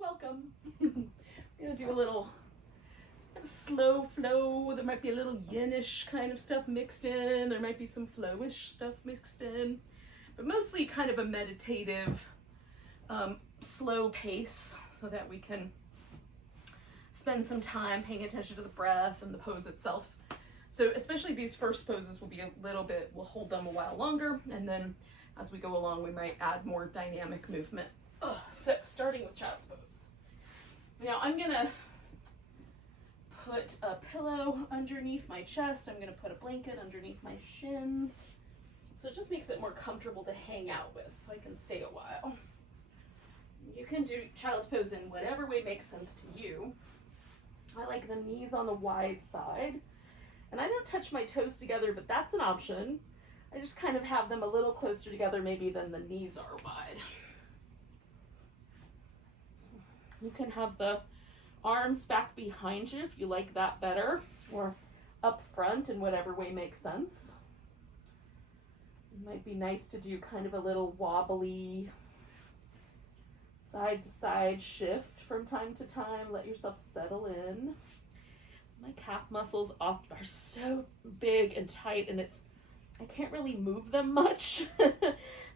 welcome. We're gonna do a little slow flow. There might be a little yin-ish kind of stuff mixed in. There might be some flowish stuff mixed in, but mostly kind of a meditative, slow pace so that we can spend some time paying attention to the breath and the pose itself. So especially these first poses will be a little bit, we'll hold them a while longer, and then as we go along we might add more dynamic movement. So starting with child's pose. Now I'm gonna put a pillow underneath my chest. I'm gonna put a blanket underneath my shins. So it just makes it more comfortable to hang out with so I can stay a while. You can do child's pose in whatever way makes sense to you. I like the knees on the wide side. And I don't touch my toes together, but that's an option. I just kind of have them a little closer together maybe than the knees are wide. You can have the arms back behind you if you like that better, or up front in whatever way makes sense. It might be nice to do kind of a little wobbly side to side shift from time to time. Let yourself settle in. My calf muscles are so big and tight, and I can't really move them much.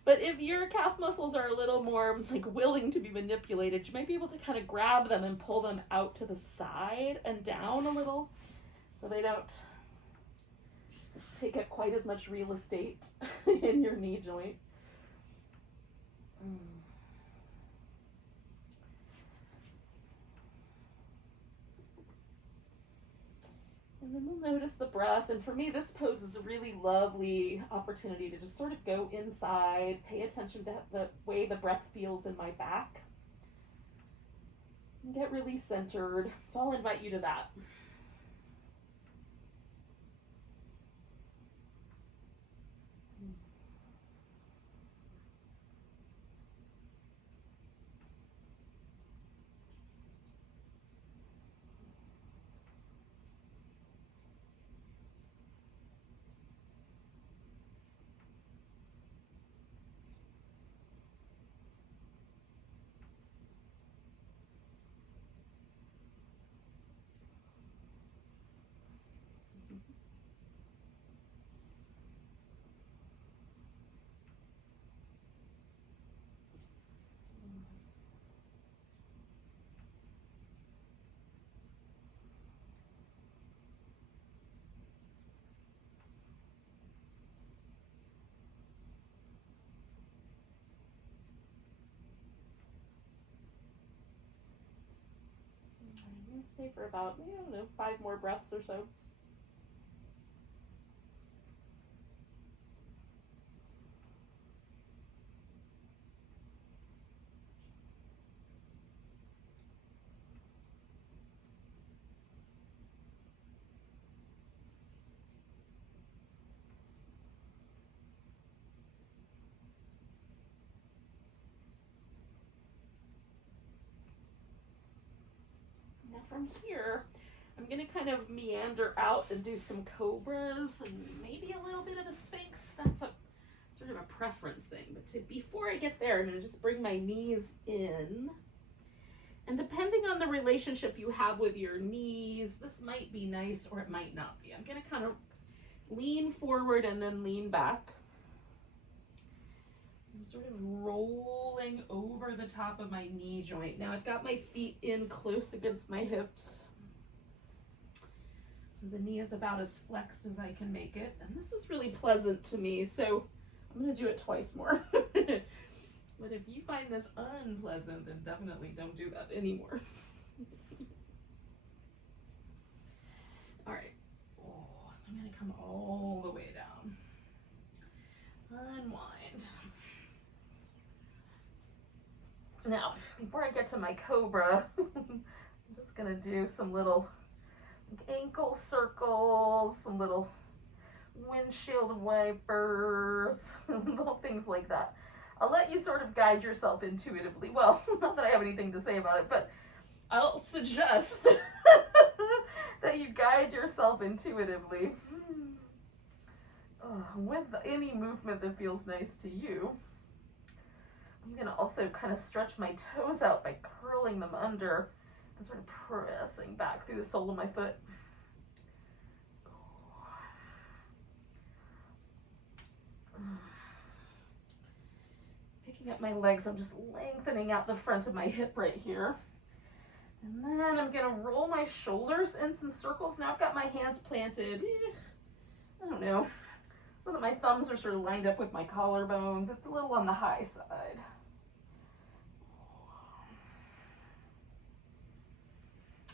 But if your calf muscles are a little more like willing to be manipulated, you might be able to kind of grab them and pull them out to the side and down a little so they don't take up quite as much real estate in your knee joint. And then we'll notice the breath. And for me, this pose is a really lovely opportunity to just sort of go inside, pay attention to the way the breath feels in my back, and get really centered. So I'll invite you to that. Stay for about, 5 more breaths or so. Now from here, I'm going to kind of meander out and do some cobras and maybe a little bit of a sphinx. That's a sort of a preference thing. But before I get there, I'm going to just bring my knees in. And depending on the relationship you have with your knees, this might be nice or it might not be. I'm going to kind of lean forward and then lean back. I'm sort of rolling over the top of my knee joint. Now I've got my feet in close against my hips. So the knee is about as flexed as I can make it. And this is really pleasant to me, so I'm going to do it twice more. But if you find this unpleasant, then definitely don't do that anymore. All right. So I'm going to come all the way down. Unwind. Now, before I get to my Cobra, I'm just going to do some little ankle circles, some little windshield wipers, little things like that. I'll let you sort of guide yourself intuitively. Well, not that I have anything to say about it, but I'll suggest that you guide yourself intuitively with any movement that feels nice to you. I'm gonna also kind of stretch my toes out by curling them under and sort of pressing back through the sole of my foot. Picking up my legs, I'm just lengthening out the front of my hip right here. And then I'm gonna roll my shoulders in some circles. Now I've got my hands planted, I don't know, so that my thumbs are sort of lined up with my collarbones. It's a little on the high side.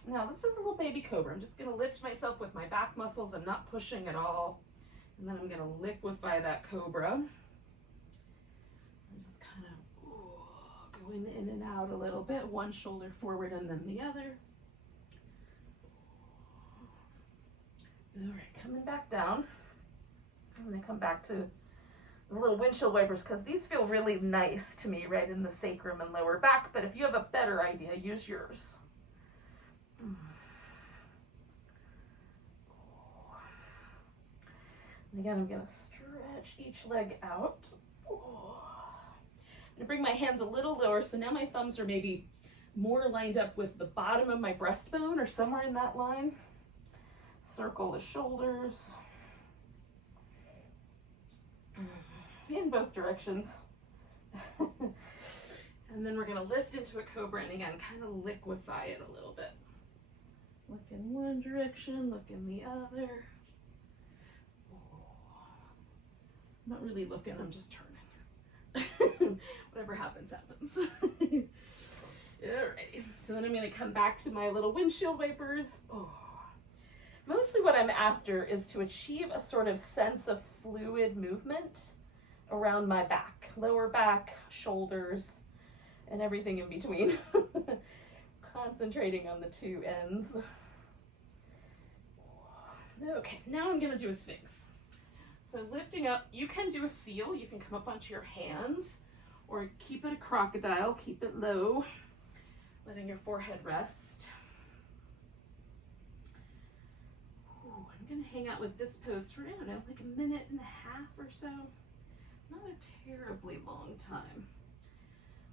Now this is a little baby cobra. I'm just gonna lift myself with my back muscles. I'm not pushing at all. And then I'm gonna liquefy that cobra. I'm just kind of going in and out a little bit, one shoulder forward and then the other. All right, coming back down. I'm gonna come back to the little windshield wipers because these feel really nice to me right in the sacrum and lower back, but if you have a better idea, use yours. And again, I'm gonna stretch each leg out. I'm gonna bring my hands a little lower, so now my thumbs are maybe more lined up with the bottom of my breastbone or somewhere in that line. Circle the shoulders in both directions. And then we're gonna lift into a cobra and again, kind of liquefy it a little bit. Look in one direction, look in the other. I'm not really looking, I'm just turning. Whatever happens, happens. Alrighty, so then I'm gonna come back to my little windshield wipers. Mostly what I'm after is to achieve a sort of sense of fluid movement around my back, lower back, shoulders, and everything in between. Concentrating on the two ends. Okay, now I'm gonna do a Sphinx. So lifting up, you can do a seal, you can come up onto your hands, or keep it a crocodile, keep it low, letting your forehead rest. Ooh, I'm gonna hang out with this pose for, I don't know, like a minute and a half or so. Not a terribly long time.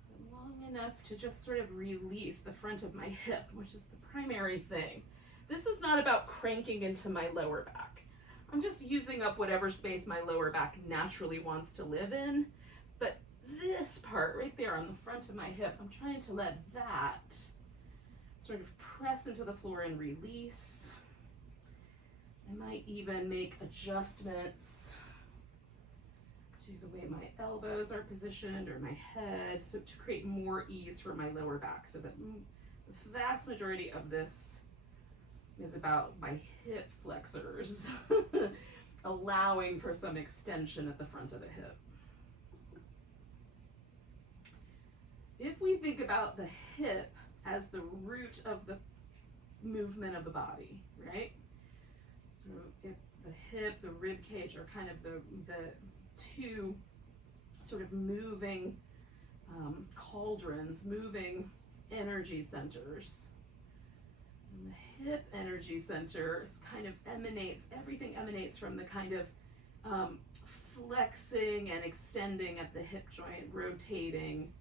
But long enough to just sort of release the front of my hip, which is the primary thing. This is not about cranking into my lower back. I'm just using up whatever space my lower back naturally wants to live in. But this part right there on the front of my hip, I'm trying to let that sort of press into the floor and release. I might even make adjustments to the way my elbows are positioned or my head, so to create more ease for my lower back, so that the vast majority of this is about my hip flexors, allowing for some extension at the front of the hip. If we think about the hip as the root of the movement of the body, right? So if the hip, the rib cage are kind of the two sort of moving cauldrons, moving energy centers. And the hip energy center is kind of everything emanates from the kind of flexing and extending at the hip joint, rotating,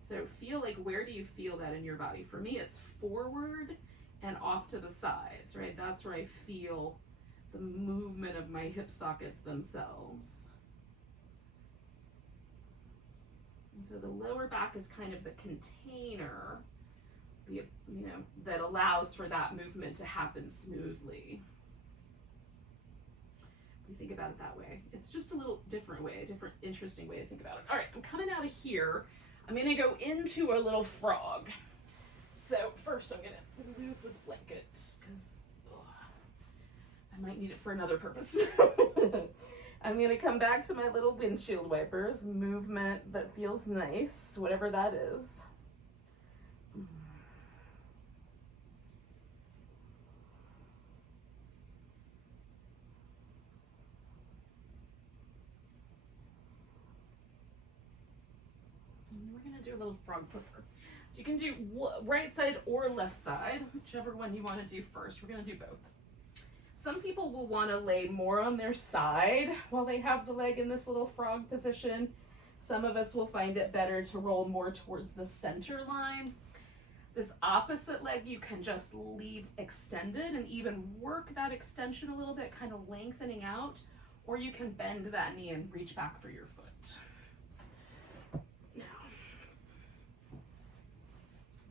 So feel like, where do you feel that in your body? For me, it's forward and off to the sides, right? That's where I feel the movement of my hip sockets themselves. And so the lower back is kind of the container, that allows for that movement to happen smoothly. We think about it that way. It's just a little different way, a different interesting way to think about it. All right, I'm coming out of here. I'm gonna go into a little frog. So first I'm gonna lose this blanket because I might need it for another purpose. I'm gonna come back to my little windshield wipers, movement that feels nice, whatever that is. And we're gonna do a little frog flipper. So you can do right side or left side, whichever one you wanna do first. We're gonna do both. Some people will want to lay more on their side while they have the leg in this little frog position. Some of us will find it better to roll more towards the center line. This opposite leg you can just leave extended and even work that extension a little bit, kind of lengthening out, or you can bend that knee and reach back for your foot. Now, I'm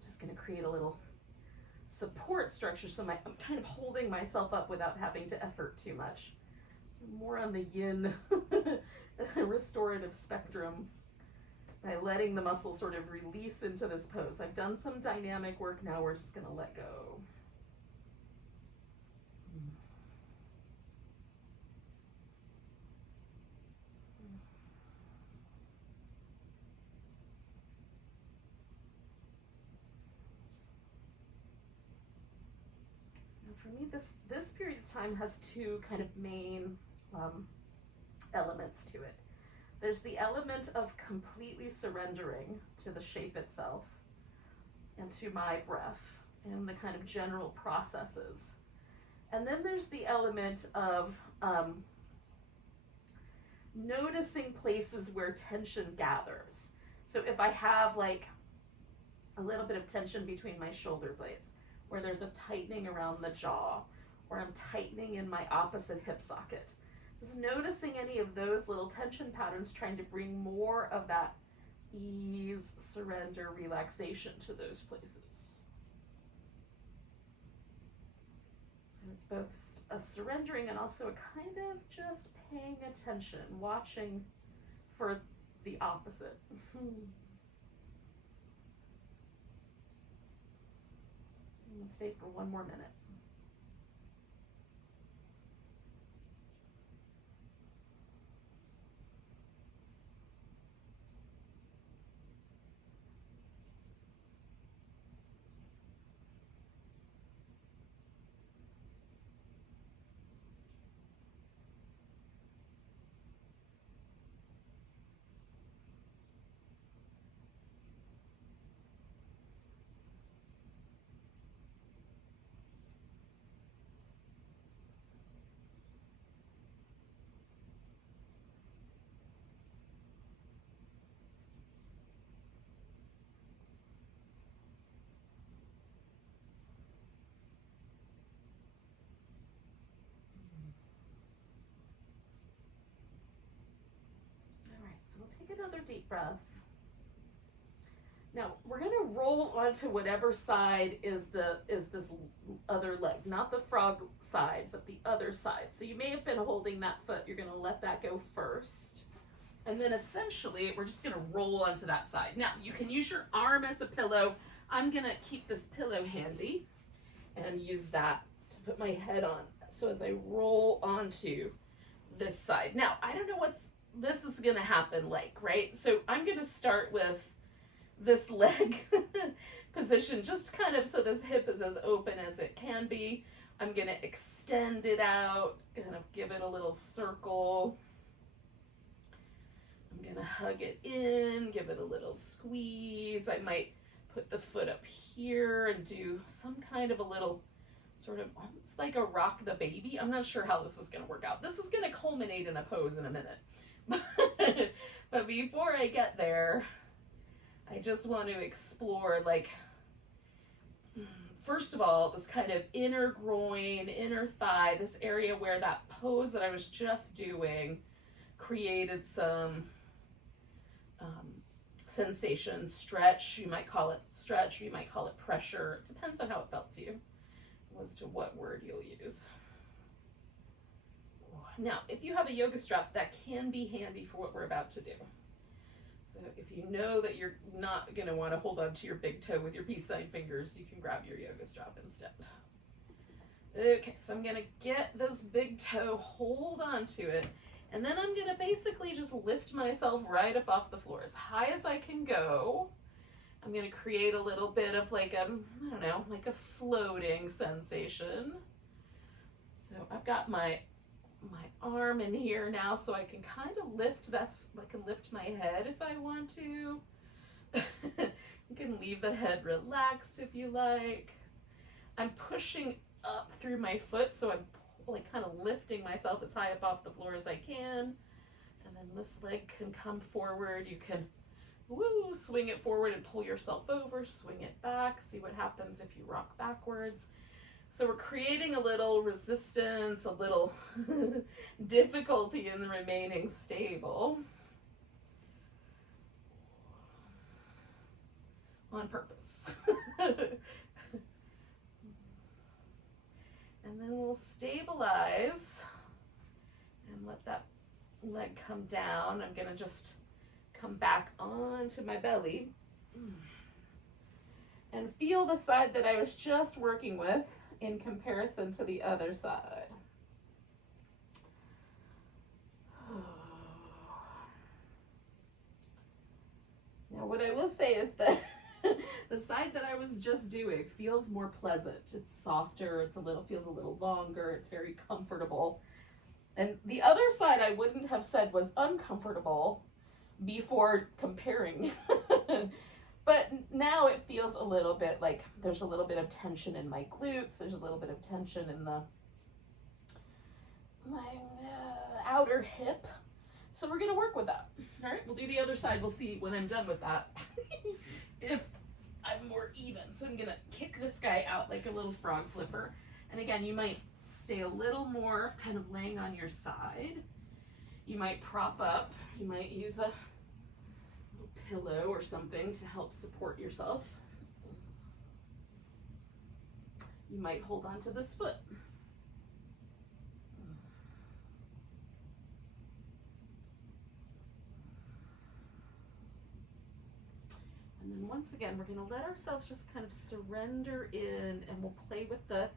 just going to create a little support structure so I'm kind of holding myself up without having to effort too much. More on the yin restorative spectrum by letting the muscle sort of release into this pose. I've done some dynamic work, now we're just going to let go. For me, this period of time has two kind of main elements to it. There's the element of completely surrendering to the shape itself and to my breath and the kind of general processes. And then there's the element of noticing places where tension gathers. So if I have like a little bit of tension between my shoulder blades, where there's a tightening around the jaw, or I'm tightening in my opposite hip socket. Just noticing any of those little tension patterns, trying to bring more of that ease, surrender, relaxation to those places. And it's both a surrendering and also a kind of just paying attention, watching for the opposite. I'm going to stay for one more minute. We'll take another deep breath. Now we're going to roll onto whatever side is this other leg, not the frog side, but the other side. So you may have been holding that foot. You're going to let that go first. And then essentially we're just going to roll onto that side. Now you can use your arm as a pillow. I'm going to keep this pillow handy and use that to put my head on. So as I roll onto this side. Now I don't know this is going to happen like, right? So I'm going to start with this leg position, just kind of so this hip is as open as it can be. I'm going to extend it out, kind of give it a little circle. I'm going to hug it in, give it a little squeeze. I might put the foot up here and do some kind of a little sort of almost like a rock the baby. I'm not sure how this is going to work out. This is going to culminate in a pose in a minute. But before I get there, I just want to explore, like, first of all, this kind of inner groin, inner thigh, this area where that pose that I was just doing created some sensation, stretch, you might call it stretch, or you might call it pressure. It depends on how it felt to you, as to what word you'll use. Now, if you have a yoga strap, that can be handy for what we're about to do. So if you know that you're not going to want to hold on to your big toe with your peace sign fingers, you can grab your yoga strap instead. Okay, so I'm going to get this big toe, hold on to it, and then I'm going to basically just lift myself right up off the floor as high as I can go. I'm going to create a little bit of like a, I don't know, like a floating sensation. So I've got my arm in here now, so I can kind of lift this, I can lift my head if I want to. You can leave the head relaxed if you like. I'm pushing up through my foot, so I'm like kind of lifting myself as high up off the floor as I can. And then this leg can come forward. You can swing it forward and pull yourself over, swing it back, see what happens if you rock backwards. So we're creating a little resistance, a little difficulty in the remaining stable on purpose. And then we'll stabilize and let that leg come down. I'm gonna just come back onto my belly and feel the side that I was just working with in comparison to the other side. Now what I will say is that the side that I was just doing feels more pleasant. It's softer, feels a little longer, it's very comfortable. And the other side I wouldn't have said was uncomfortable before comparing. But now it feels a little bit like there's a little bit of tension in my glutes, there's a little bit of tension in my outer hip. So we're gonna work with that. All right, we'll do the other side. We'll see when I'm done with that if I'm more even. So I'm gonna kick this guy out like a little frog flipper. And again, you might stay a little more kind of laying on your side. You might prop up. You might use a pillow or something to help support yourself. You might hold on to this foot. And then once again, we're going to let ourselves just kind of surrender in, and we'll play with the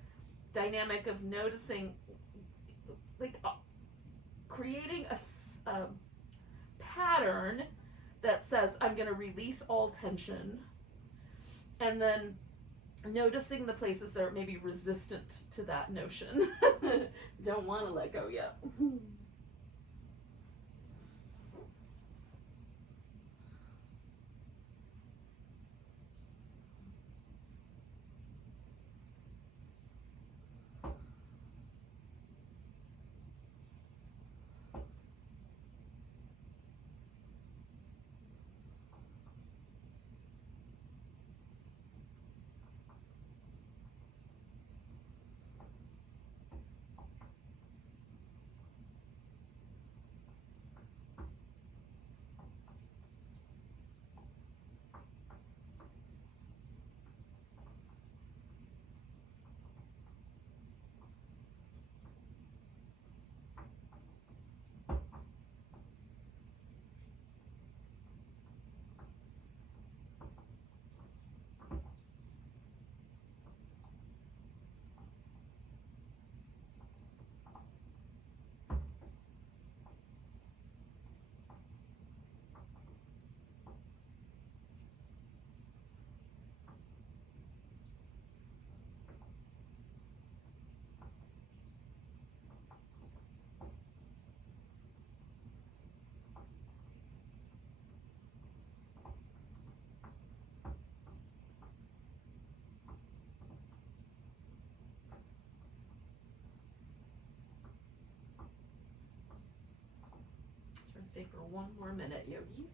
dynamic of noticing, like creating a pattern that says, I'm going to release all tension, and then noticing the places that are maybe resistant to that notion. Don't want to let go yet. Stay for one more minute, yogis.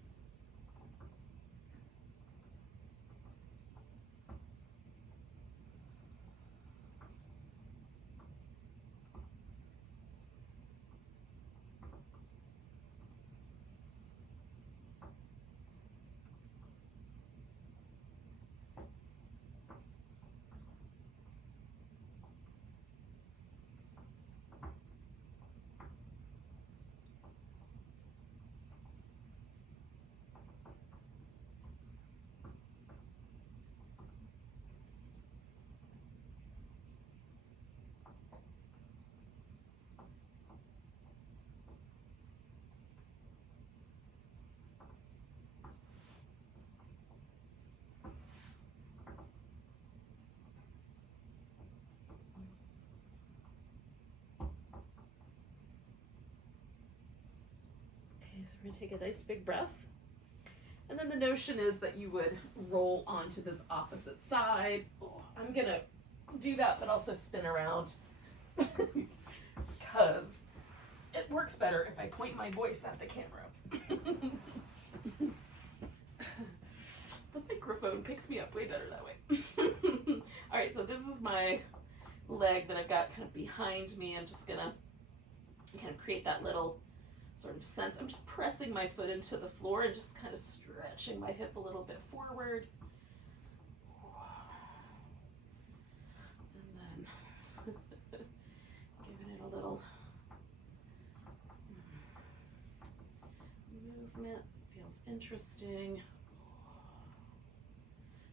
So we're going to take a nice big breath. And then the notion is that you would roll onto this opposite side. Oh, I'm going to do that, but also spin around because it works better if I point my voice at the camera. The microphone picks me up way better that way. All right, so this is my leg that I've got kind of behind me. I'm just gonna kind of create that little sort of sense. I'm just pressing my foot into the floor and just kind of stretching my hip a little bit forward. And then giving it a little movement. Feels interesting.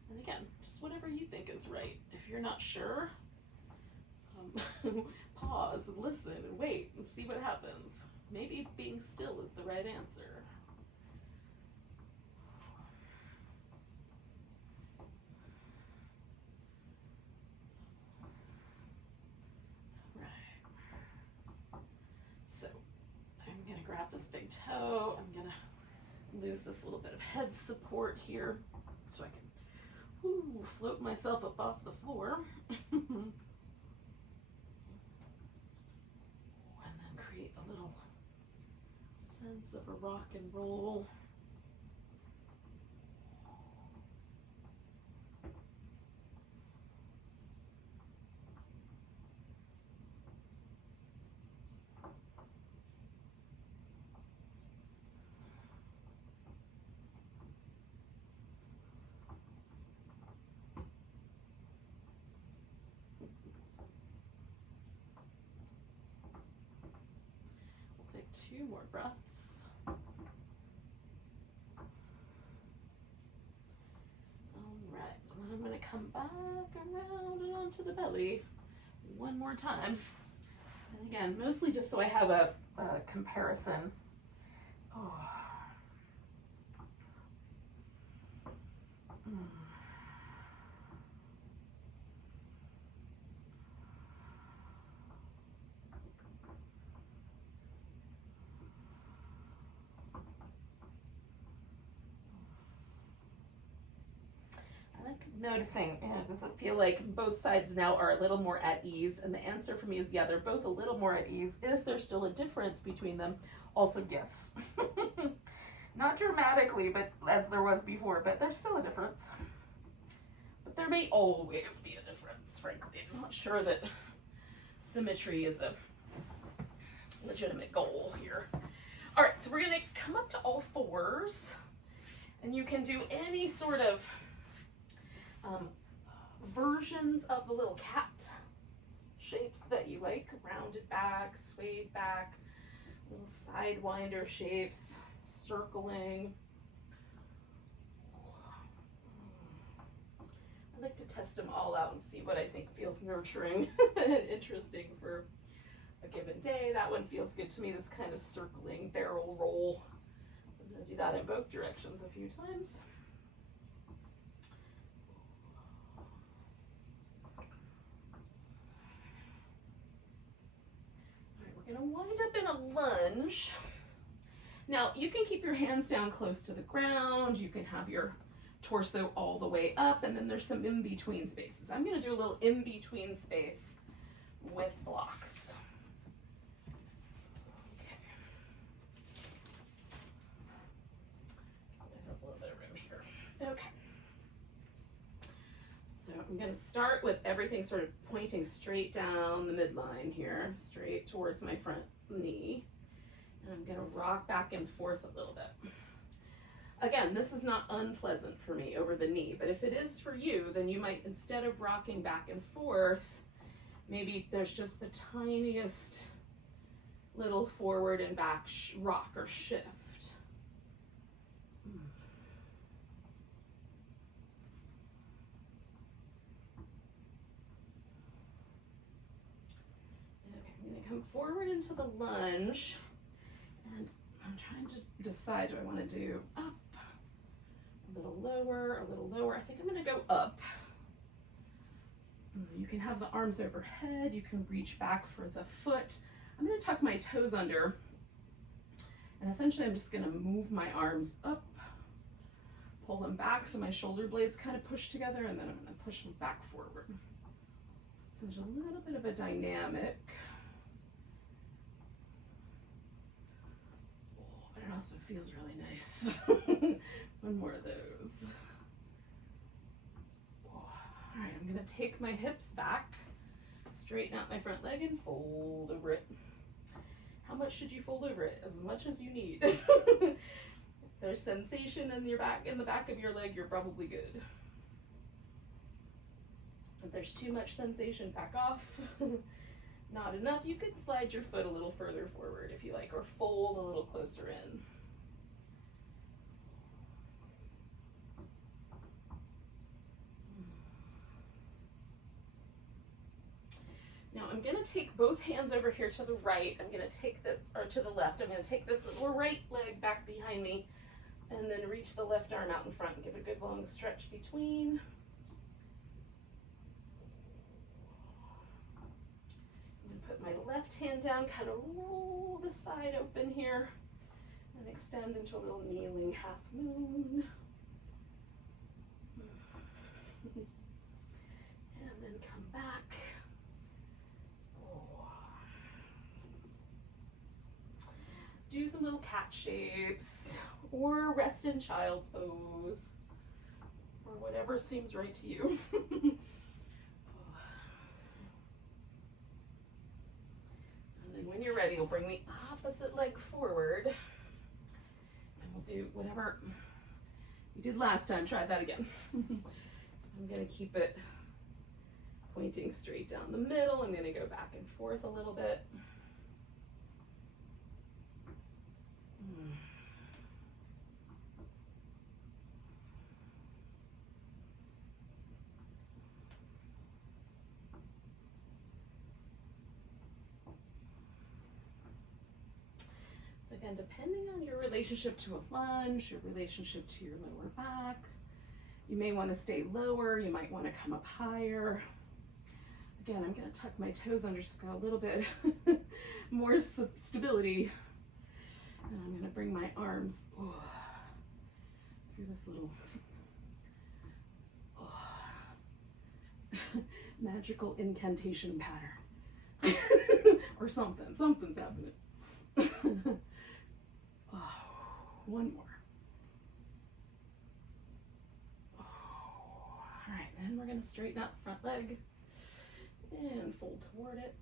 And again, just whatever you think is right. If you're not sure, pause and listen and wait and see what happens. Maybe being still is the right answer. Right. So I'm gonna grab this big toe. I'm gonna lose this little bit of head support here so I can float myself up off the floor. And then create a little sense of a rock and roll. Two more breaths. All right, and then I'm going to come back around and onto the belly one more time. And again, mostly just so I have a comparison. Oh. Noticing, does it feel like both sides now are a little more at ease? And the answer for me is yeah, they're both a little more at ease. Is there still a difference between them? Also, yes. Not dramatically, but as there was before, but there's still a difference. But there may always be a difference, frankly. I'm not sure that symmetry is a legitimate goal here. All right, so we're gonna come up to all fours, and you can do any sort of versions of the little cat shapes that you like. Rounded back, swayed back, little sidewinder shapes, circling. I like to test them all out and see what I think feels nurturing and interesting for a given day. That one feels good to me, this kind of circling barrel roll. So I'm going to do that in both directions a few times. We're going to wind up in a lunge. Now, you can keep your hands down close to the ground. You can have your torso all the way up, and then there's some in-between spaces. I'm going to do a little in-between space with blocks. Okay. Give myself a little bit of room here. Okay. So I'm going to start with everything sort of pointing straight down the midline here, straight towards my front knee. And I'm going to rock back and forth a little bit. Again, this is not unpleasant for me over the knee, but if it is for you, then you might, instead of rocking back and forth, maybe there's just the tiniest little forward and back rock or shift. Come forward into the lunge, and I'm trying to decide, do I want to do up, a little lower, a little lower? I think I'm going to go up. You can have the arms overhead, you can reach back for the foot. I'm going to tuck my toes under, and essentially I'm just going to move my arms up, pull them back so my shoulder blades kind of push together, and then I'm going to push them back forward. So there's a little bit of a dynamic. it also feels really nice. One more of those. All right, I'm gonna take my hips back, straighten out my front leg and fold over it. How much should you fold over it? As much as you need. If there's sensation in your back, in the back of your leg, you're probably good. If there's too much sensation, back off. Not enough, you could slide your foot a little further forward if you like, or fold a little closer in. Now I'm gonna take both hands over here to the right. I'm gonna take this, or to the left. I'm gonna take this little right leg back behind me and then reach the left arm out in front and give a good long stretch between. Put my left hand down, kind of roll the side open here, and extend into a little kneeling half moon. And then come back. Do some little cat shapes, or rest in child's pose, or whatever seems right to you. When you're ready, we'll bring the opposite leg forward, and we'll do whatever we did last time. Try that again. So I'm going to keep it pointing straight down the middle. I'm going to go back and forth a little bit. Again, depending on your relationship to a lunge, your relationship to your lower back, you may want to stay lower, you might want to come up higher. Again, I'm going to tuck my toes under so I've got a little bit more stability. And I'm going to bring my arms through this little magical incantation pattern. Or something's happening. One more. All right, then we're going to straighten out the front leg and fold toward it.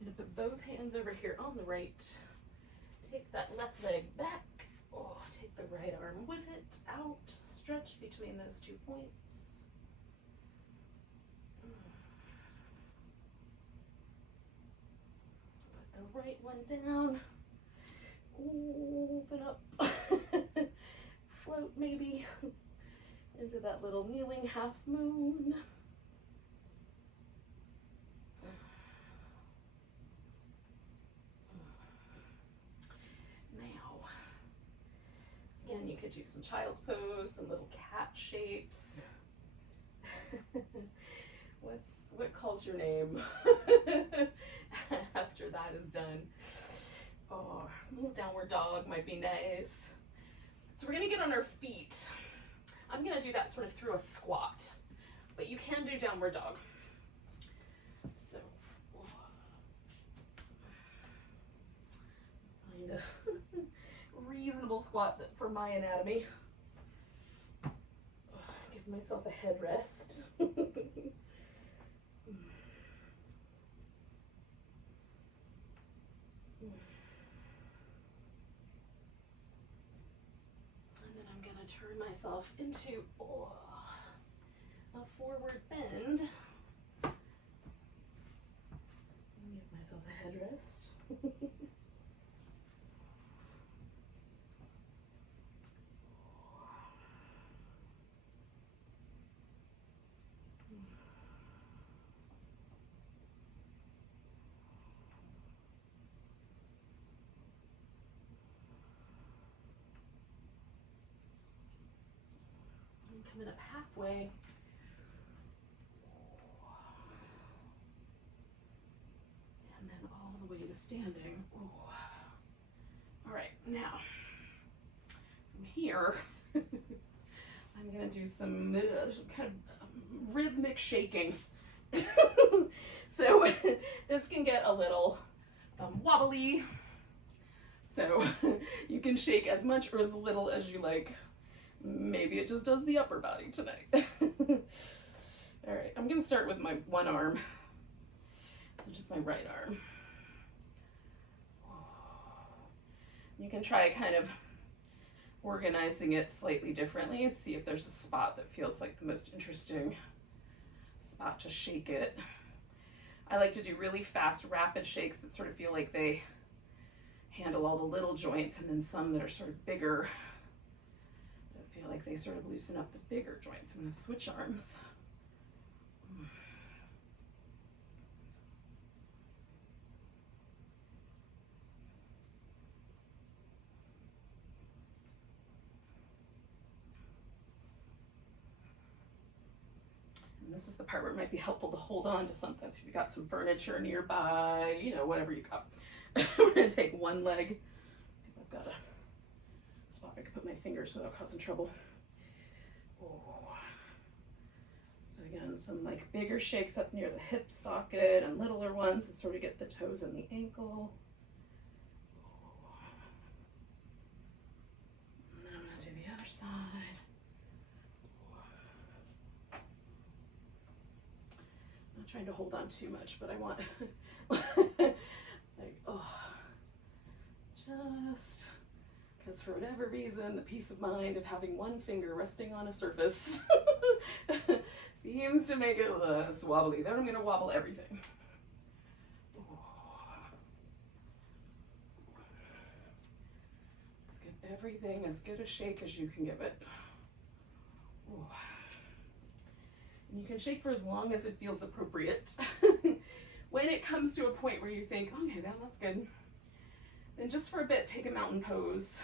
I'm going to put both hands over here on the right. Take that left leg back. Take the right arm with it out. Stretch between those 2 points. Put the right one down. Open up. Float maybe into that little kneeling half moon. Again, you could do some child's pose, some little cat shapes. What calls your name after that is done? Oh, a little downward dog might be nice. So we're gonna get on our feet. I'm gonna do that sort of through a squat, but you can do downward dog. So find a reasonable squat for my anatomy. Give myself a headrest. And then I'm going to turn myself into a forward bend. Give myself a headrest. Coming up halfway. standing. Ooh. All right, now from here, I'm gonna do some kind of rhythmic shaking. So this can get a little wobbly. So you can shake as much or as little as you like. Maybe it just does the upper body tonight. All right, I'm gonna start with my one arm. So just my right arm. You can try kind of organizing it slightly differently. See if there's a spot that feels like the most interesting spot to shake it. I like to do really fast, rapid shakes that sort of feel like they handle all the little joints, and then some that are sort of bigger that feel like they sort of loosen up the bigger joints. I'm going to switch arms. This is the part where it might be helpful to hold on to something. So if you've got some furniture nearby, you know, whatever you got. We're gonna take one leg. See if I've got a spot I can put my fingers without causing trouble. Oh. So again, some like bigger shakes up near the hip socket and littler ones that sort of get the toes and the ankle. And then I'm gonna do the other side. Trying to hold on too much, but I want like, oh, just because for whatever reason, the peace of mind of having one finger resting on a surface seems to make it less wobbly. Then I'm going to wobble everything. Let's give everything as good a shake as you can give it. Oh. And you can shake for as long as it feels appropriate. When it comes to a point where you think, okay, now that's good, then just for a bit, take a mountain pose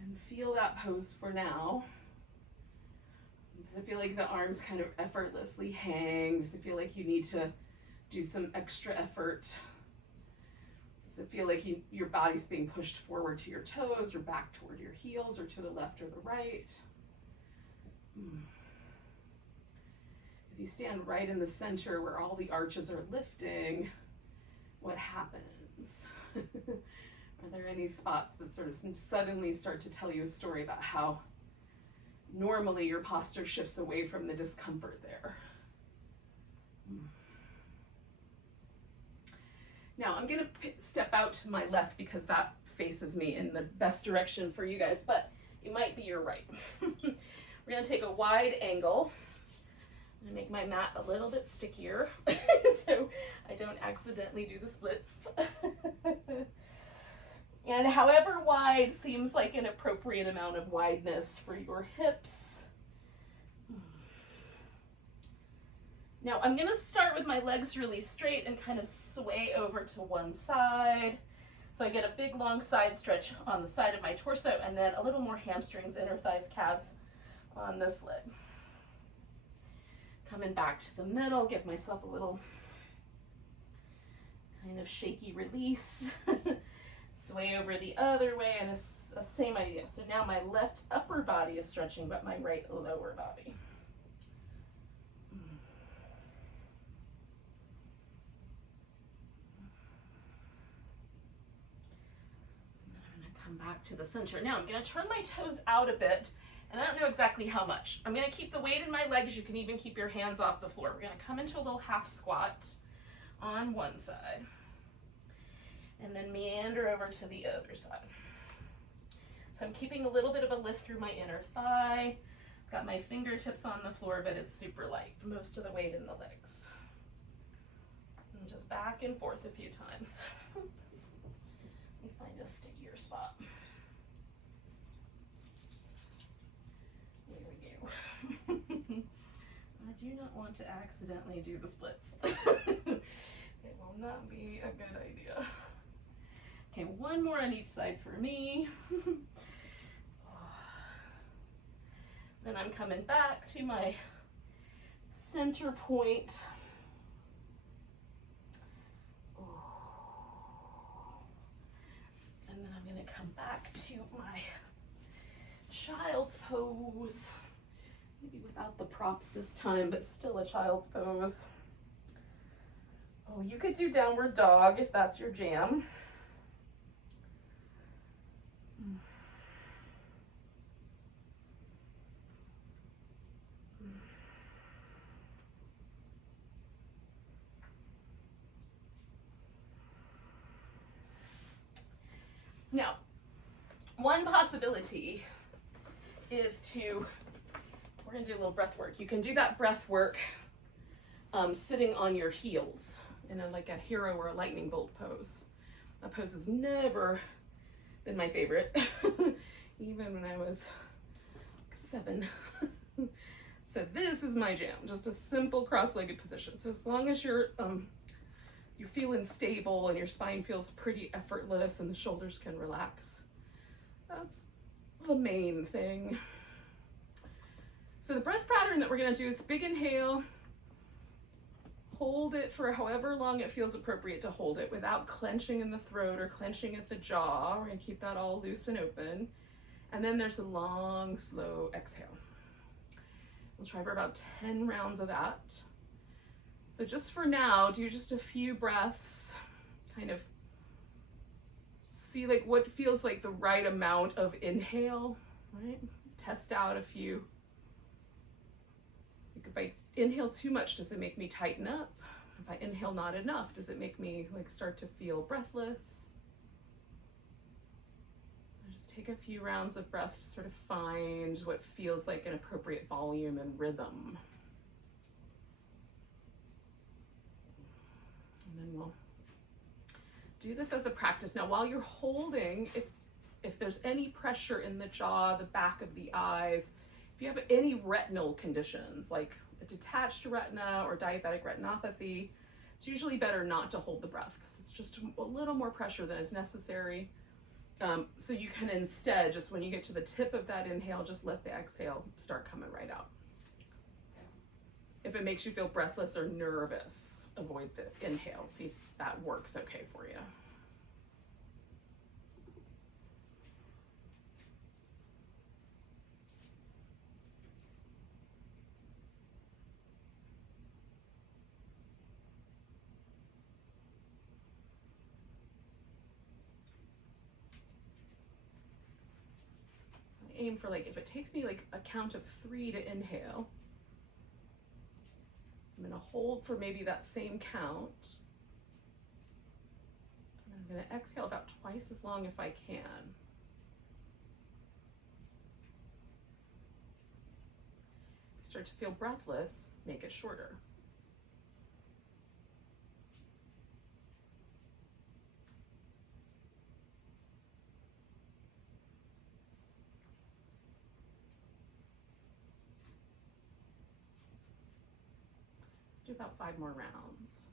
and feel that pose for now. Does it feel like the arms kind of effortlessly hang? Does it feel like you need to do some extra effort? Does it feel like your body's being pushed forward to your toes or back toward your heels or to the left or the right? If you stand right in the center where all the arches are lifting, what happens? Are there any spots that sort of suddenly start to tell you a story about how normally your posture shifts away from the discomfort there? Now I'm gonna step out to my left because that faces me in the best direction for you guys, but it might be your right. We're gonna take a wide angle. I'm gonna make my mat a little bit stickier so I don't accidentally do the splits. And however wide seems like an appropriate amount of wideness for your hips. Now I'm gonna start with my legs really straight and kind of sway over to one side. So I get a big long side stretch on the side of my torso and then a little more hamstrings, inner thighs, calves on this leg. Coming back to the middle, give myself a little kind of shaky release. Sway over the other way, and it's the same idea. So now my left upper body is stretching, but my right lower body. I'm going to come back to the center. Now I'm going to turn my toes out a bit. And I don't know exactly how much. I'm going to keep the weight in my legs. You can even keep your hands off the floor. We're going to come into a little half squat on one side. And then meander over to the other side. So I'm keeping a little bit of a lift through my inner thigh. Got my fingertips on the floor, but it's super light. Most of the weight in the legs. And just back and forth a few times. Let me find a stickier spot. I do not want to accidentally do the splits. It will not be a good idea. Okay, one more on each side for me. Then I'm coming back to my center point. back to my child's pose. Maybe without the props this time, but still a child's pose. Oh, you could do downward dog if that's your jam. Now, one possibility is we're gonna do a little breath work. You can do that breath work sitting on your heels in like a hero or a lightning bolt pose. That pose has never been my favorite, even when I was 7. So this is my jam, just a simple cross-legged position. So as long as you're feeling stable and your spine feels pretty effortless and the shoulders can relax, that's the main thing. So the breath pattern that we're going to do is big inhale, hold it for however long it feels appropriate to hold it without clenching in the throat or clenching at the jaw. We're going to keep that all loose and open. And then there's a long, slow exhale. We'll try for about 10 rounds of that. So just for now, do just a few breaths, kind of see like what feels like the right amount of inhale, right? Test out a few. Like if I inhale too much, does it make me tighten up? If I inhale not enough, does it make me like start to feel breathless? Just take a few rounds of breath to sort of find what feels like an appropriate volume and rhythm. And then we'll do this as a practice. Now, while you're holding, if there's any pressure in the jaw, the back of the eyes, if you have any retinal conditions like a detached retina or diabetic retinopathy, it's usually better not to hold the breath because it's just a little more pressure than is necessary. So you can instead, just when you get to the tip of that inhale, just let the exhale start coming right out. If it makes you feel breathless or nervous, avoid the inhale. See if that works okay for you. So I aim for like, if it takes me like a count of 3 to inhale, I'm going to hold for maybe that same count. And I'm going to exhale about twice as long if I can. If you start to feel breathless, make it shorter. Do about 5 more rounds.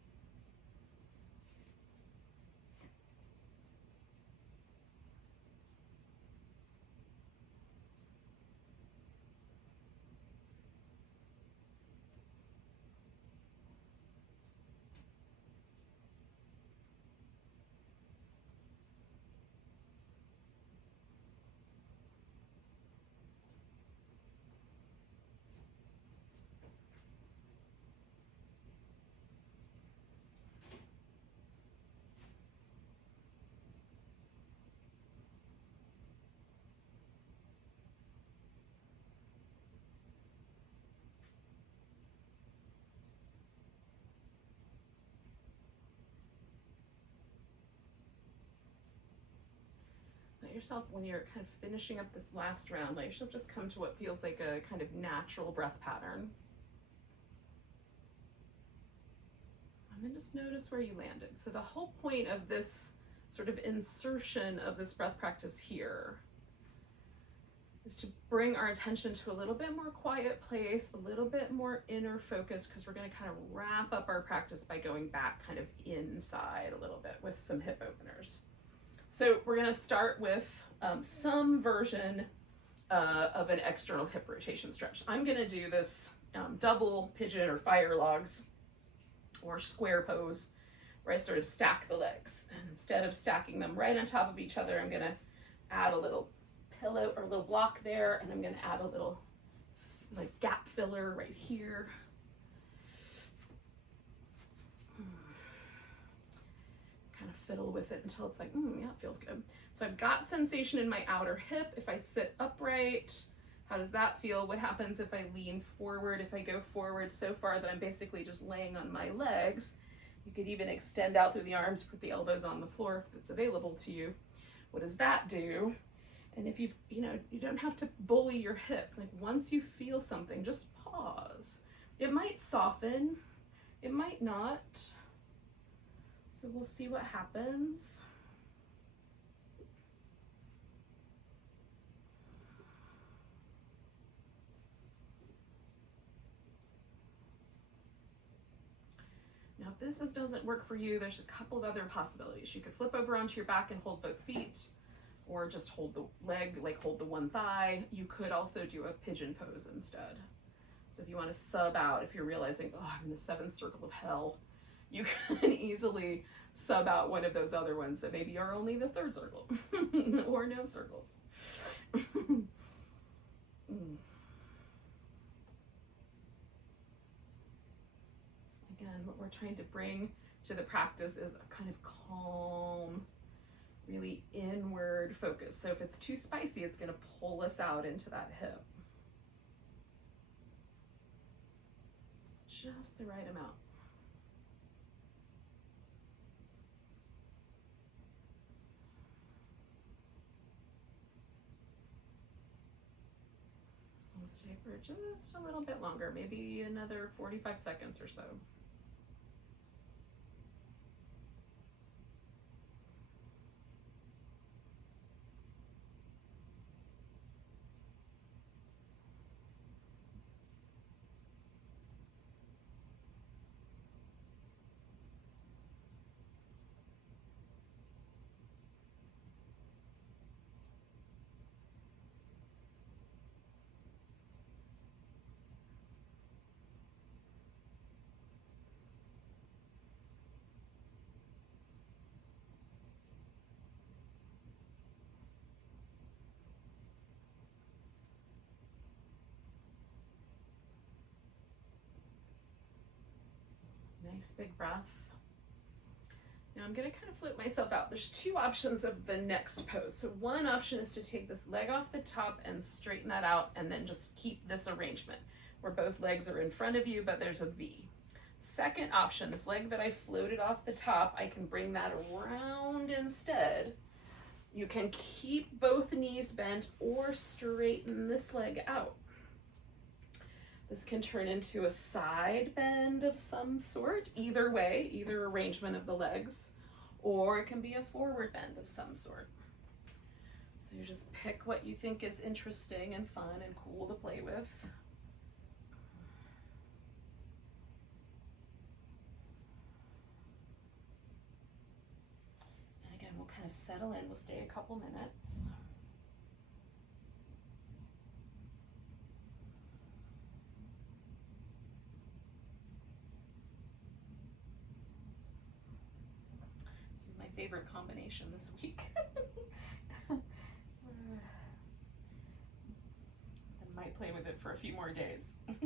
Let yourself, when you're kind of finishing up this last round, let yourself just come to what feels like a kind of natural breath pattern. And then just notice where you landed. So the whole point of this sort of insertion of this breath practice here is to bring our attention to a little bit more quiet place, a little bit more inner focus, because we're going to kind of wrap up our practice by going back kind of inside a little bit with some hip openers. So we're going to start with some version of an external hip rotation stretch. I'm going to do this double pigeon or fire logs or square pose where I sort of stack the legs. And instead of stacking them right on top of each other, I'm going to add a little pillow or a little block there, and I'm gonna add a little like gap filler right here. Kind of fiddle with it until it's like, yeah, it feels good. So I've got sensation in my outer hip. If I sit upright, how does that feel? What happens if I lean forward? If I go forward so far that I'm basically just laying on my legs, you could even extend out through the arms, put the elbows on the floor if it's available to you. What does that do? And if you don't have to bully your hip. Like once you feel something, just pause. It might soften, it might not. So we'll see what happens. Now, if this doesn't work for you, there's a couple of other possibilities. You could flip over onto your back and hold both feet, or just hold the leg, like hold the one thigh. You could also do a pigeon pose instead. So if you want to sub out, if you're realizing, oh, I'm in the seventh circle of hell, you can easily sub out one of those other ones that maybe are only the third circle or no circles. Again, what we're trying to bring to the practice is a kind of calm, really inward focus. So if it's too spicy, it's going to pull us out into that hip. Just the right amount. We'll stay for just a little bit longer, maybe another 45 seconds or so. Nice big breath. Now I'm going to kind of float myself out. There's two options of the next pose. So one option is to take this leg off the top and straighten that out, and then just keep this arrangement where both legs are in front of you, but there's a V. Second option, this leg that I floated off the top, I can bring that around instead. You can keep both knees bent or straighten this leg out. This can turn into a side bend of some sort, either way, either arrangement of the legs, or it can be a forward bend of some sort. So you just pick what you think is interesting and fun and cool to play with. And again, we'll kind of settle in. We'll stay a couple minutes. Favorite combination this week. I might play with it for a few more days. Let's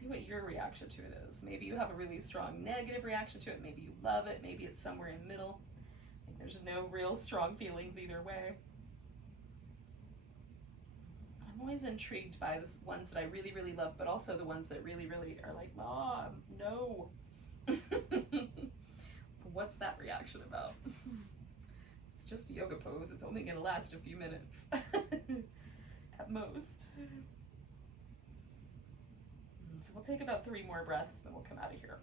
see what your reaction to it is. Maybe you have a really strong negative reaction to it. Maybe you love it. Maybe it's somewhere in the middle. Like there's no real strong feelings either way. I'm always intrigued by the ones that I really, really love, but also the ones that really, really are like, Mom, no. What's that reaction about? It's just a yoga pose. It's only going to last a few minutes at most. So we'll take about 3 more breaths, then we'll come out of here.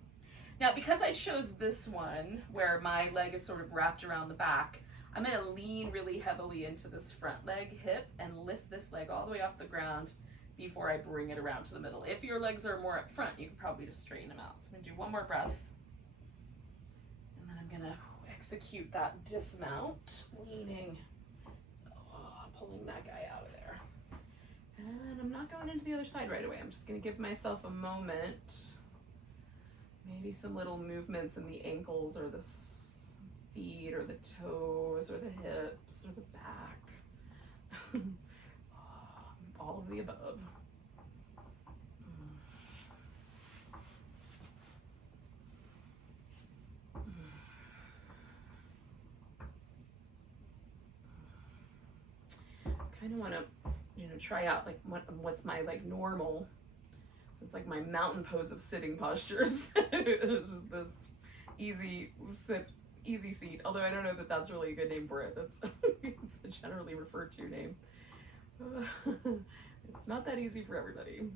Now, because I chose this one where my leg is sort of wrapped around the back, I'm going to lean really heavily into this front leg, hip, and lift this leg all the way off the ground before I bring it around to the middle. If your legs are more up front, you can probably just straighten them out. So I'm going to do one more breath. And then I'm going to execute that dismount, leaning, pulling that guy out of there. And I'm not going into the other side right away. I'm just going to give myself a moment. Maybe some little movements in the ankles or the feet or the toes or the hips or the back. All of the above. Kind of want to, try out like what's my like normal. So it's like my mountain pose of sitting postures. It's just this easy seat. Although I don't know that that's really a good name for it. That's it's the generally referred to name. It's not that easy for everybody.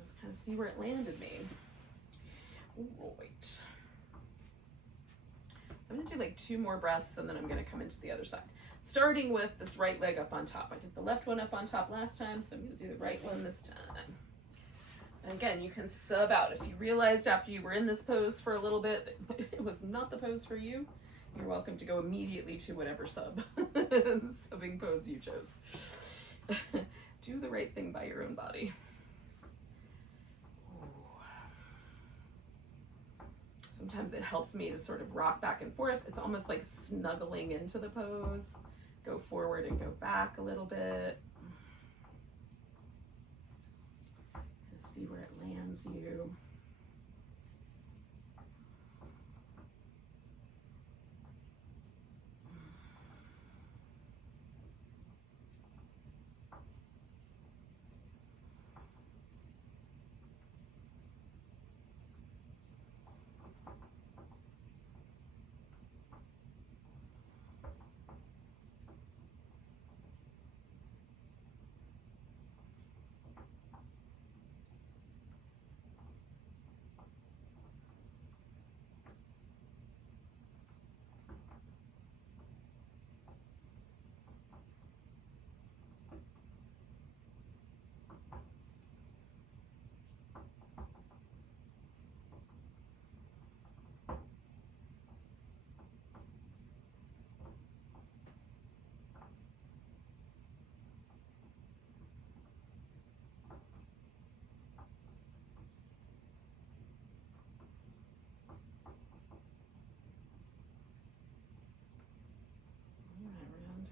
Just kind of see where it landed me. Right. So I'm gonna do like 2 more breaths and then I'm gonna come into the other side. Starting with this right leg up on top. I did the left one up on top last time, so I'm gonna do the right one this time. And again, you can sub out. If you realized after you were in this pose for a little bit that it was not the pose for you, you're welcome to go immediately to whatever subbing pose you chose. Do the right thing by your own body. Sometimes it helps me to sort of rock back and forth. It's almost like snuggling into the pose. Go forward and go back a little bit. And see where it lands you.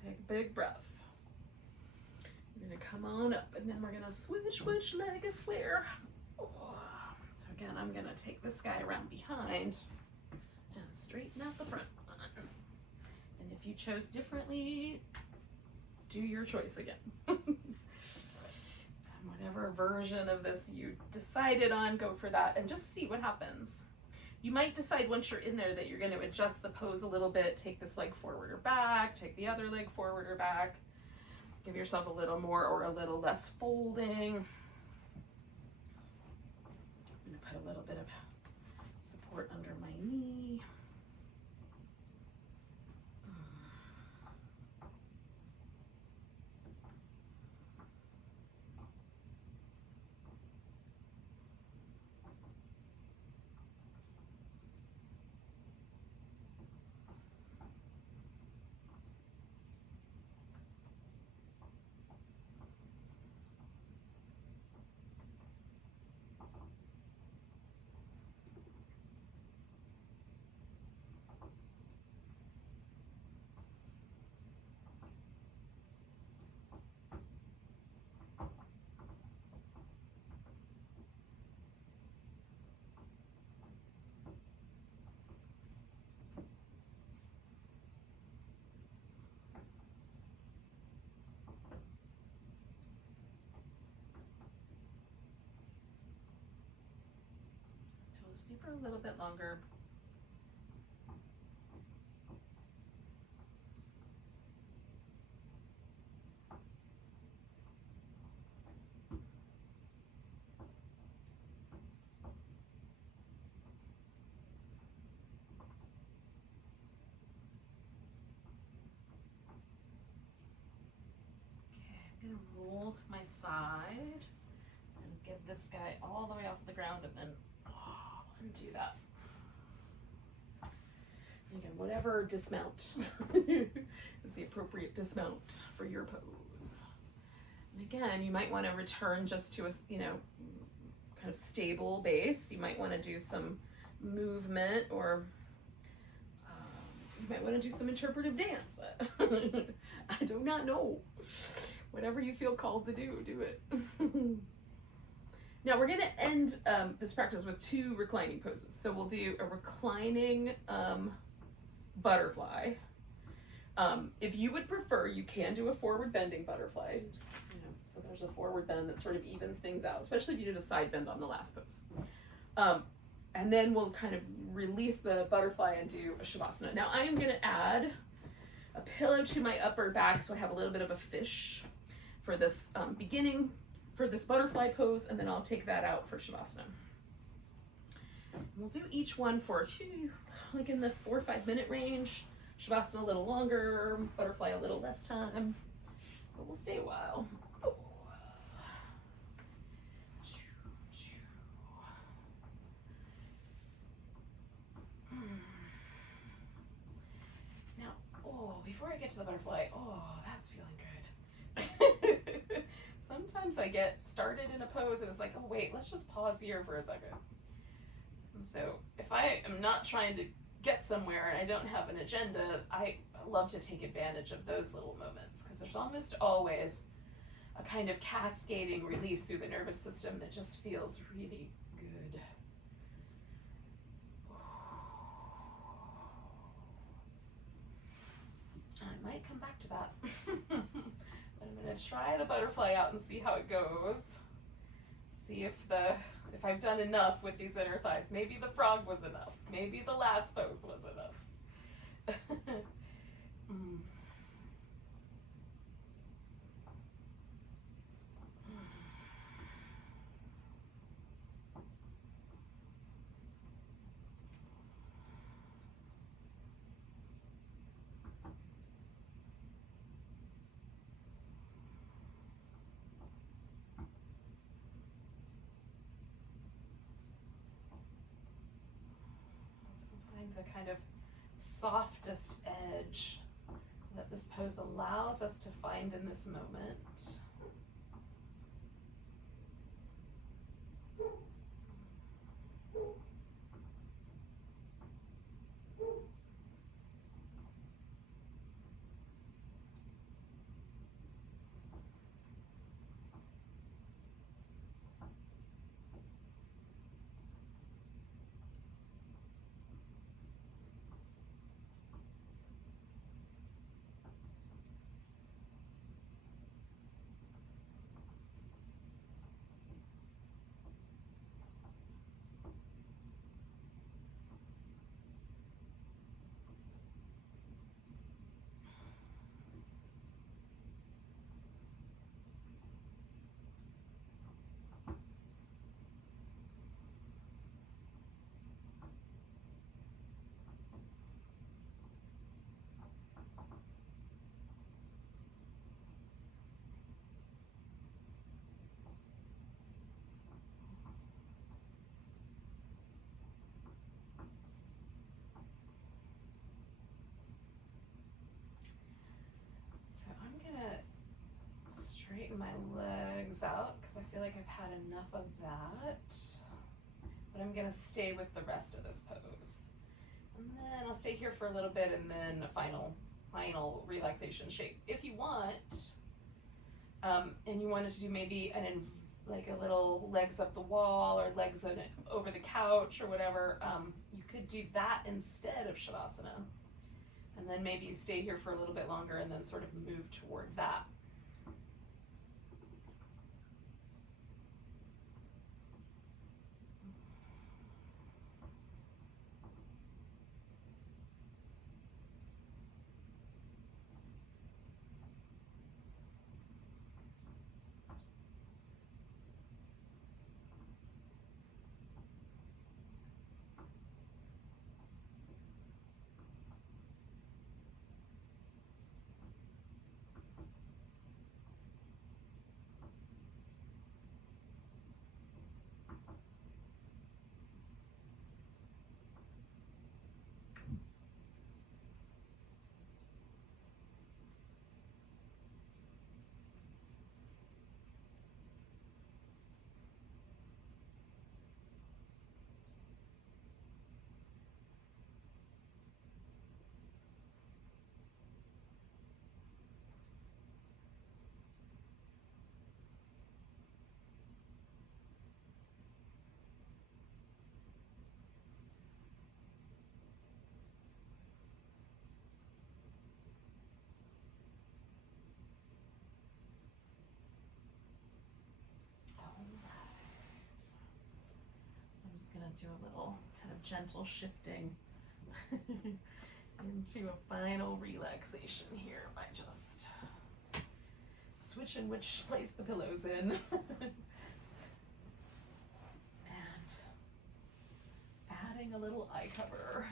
Take a big breath. We're gonna come on up and then we're gonna switch which leg is where. So again, I'm gonna take this guy around behind and straighten out the front one. And if you chose differently, do your choice again. And whatever version of this you decided on, go for that and just see what happens. You might decide once you're in there that you're going to adjust the pose a little bit, take this leg forward or back, take the other leg forward or back, give yourself a little more or a little less folding. I'm going to put a little bit of support under my knee. Stay for a little bit longer. Okay, I'm gonna roll to my side and get this guy all the way off the ground and then undo that. Again, whatever dismount is the appropriate dismount for your pose. And again, you might want to return just to a, kind of stable base. You might want to do some movement, or you might want to do some interpretive dance. I do not know. Whatever you feel called to do, do it. Now we're going to end this practice with 2 reclining poses. So we'll do a reclining butterfly. If you would prefer, you can do a forward bending butterfly. Just, so there's a forward bend that sort of evens things out, especially if you did a side bend on the last pose. And then we'll kind of release the butterfly and do a shavasana. Now I am going to add a pillow to my upper back, so I have a little bit of a fish for this beginning, for this butterfly pose, and then I'll take that out for shavasana. We'll do each one for like in the 4 or 5 minute range. Shavasana a little longer, butterfly a little less time, but we'll stay a while. Now, before I get to the butterfly, that's feeling good. Sometimes I get started in a pose and it's like, oh wait, let's just pause here for a second. And so if I am not trying to get somewhere and I don't have an agenda, I love to take advantage of those little moments, because there's almost always a kind of cascading release through the nervous system that just feels really good. I might come back to that. But I'm going to try the butterfly out and see how it goes. See if I've done enough with these inner thighs. Maybe the frog was enough. Maybe the last pose was enough. The kind of softest edge that this pose allows us to find in this moment. My legs out because I feel like I've had enough of that, but I'm gonna stay with the rest of this pose, and then I'll stay here for a little bit, and then a final relaxation shake. If you want, and you wanted to do maybe like a little legs up the wall or legs over the couch or whatever, you could do that instead of shavasana, and then maybe you stay here for a little bit longer and then sort of move toward that. do a little kind of gentle shifting into a final relaxation here by just switching which place the pillow's in. And adding a little eye cover.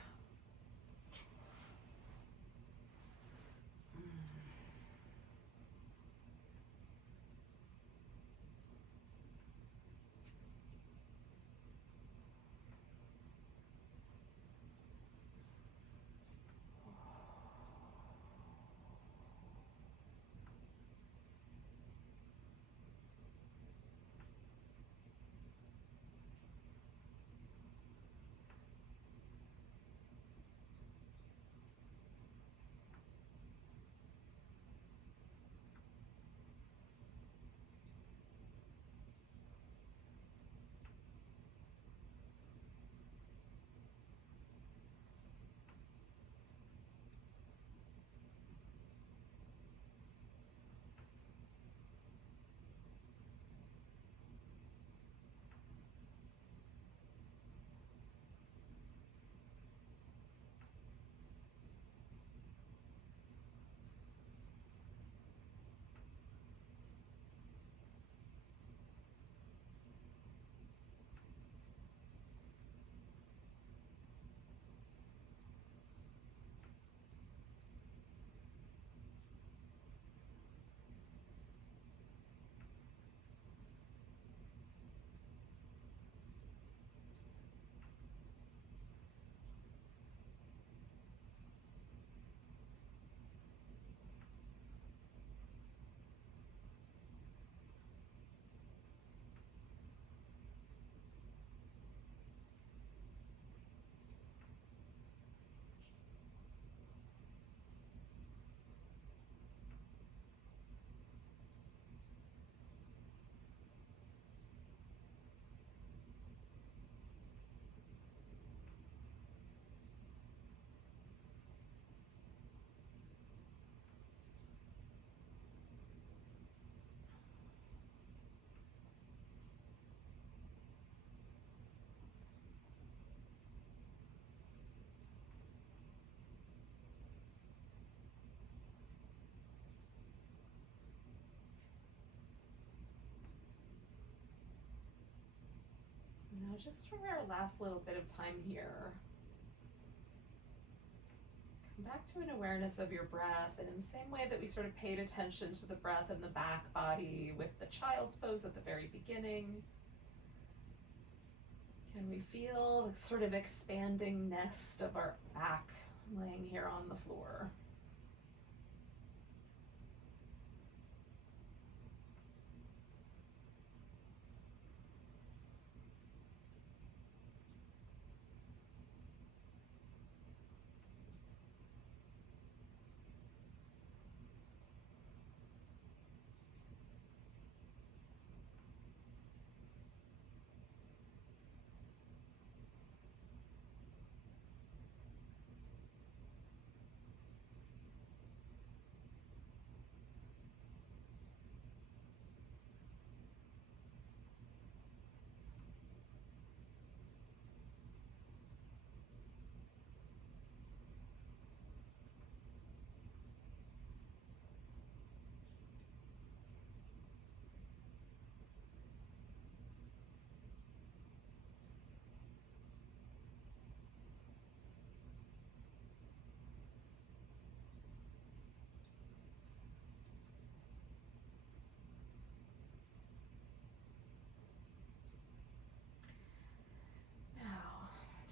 Now, just for our last little bit of time here, come back to an awareness of your breath, and in the same way that we sort of paid attention to the breath in the back body with the child's pose at the very beginning, can we feel the sort of expanding nest of our back laying here on the floor?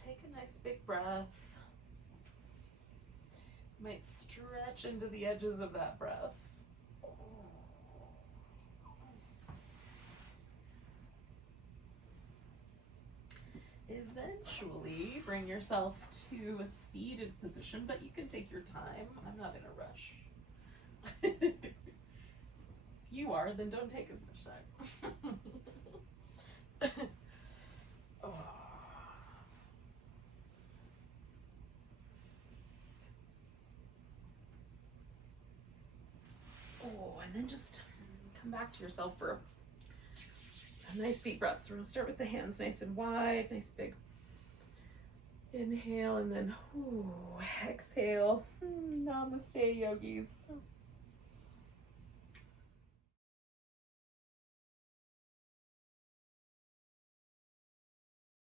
Take a nice big breath. You might stretch into the edges of that breath. Eventually, bring yourself to a seated position, but you can take your time. I'm not in a rush. If you are, then don't take as much time. Oh. And then just come back to yourself for a nice deep breath. So we're gonna start with the hands nice and wide, nice big Inhale and then exhale. Namaste, yogis.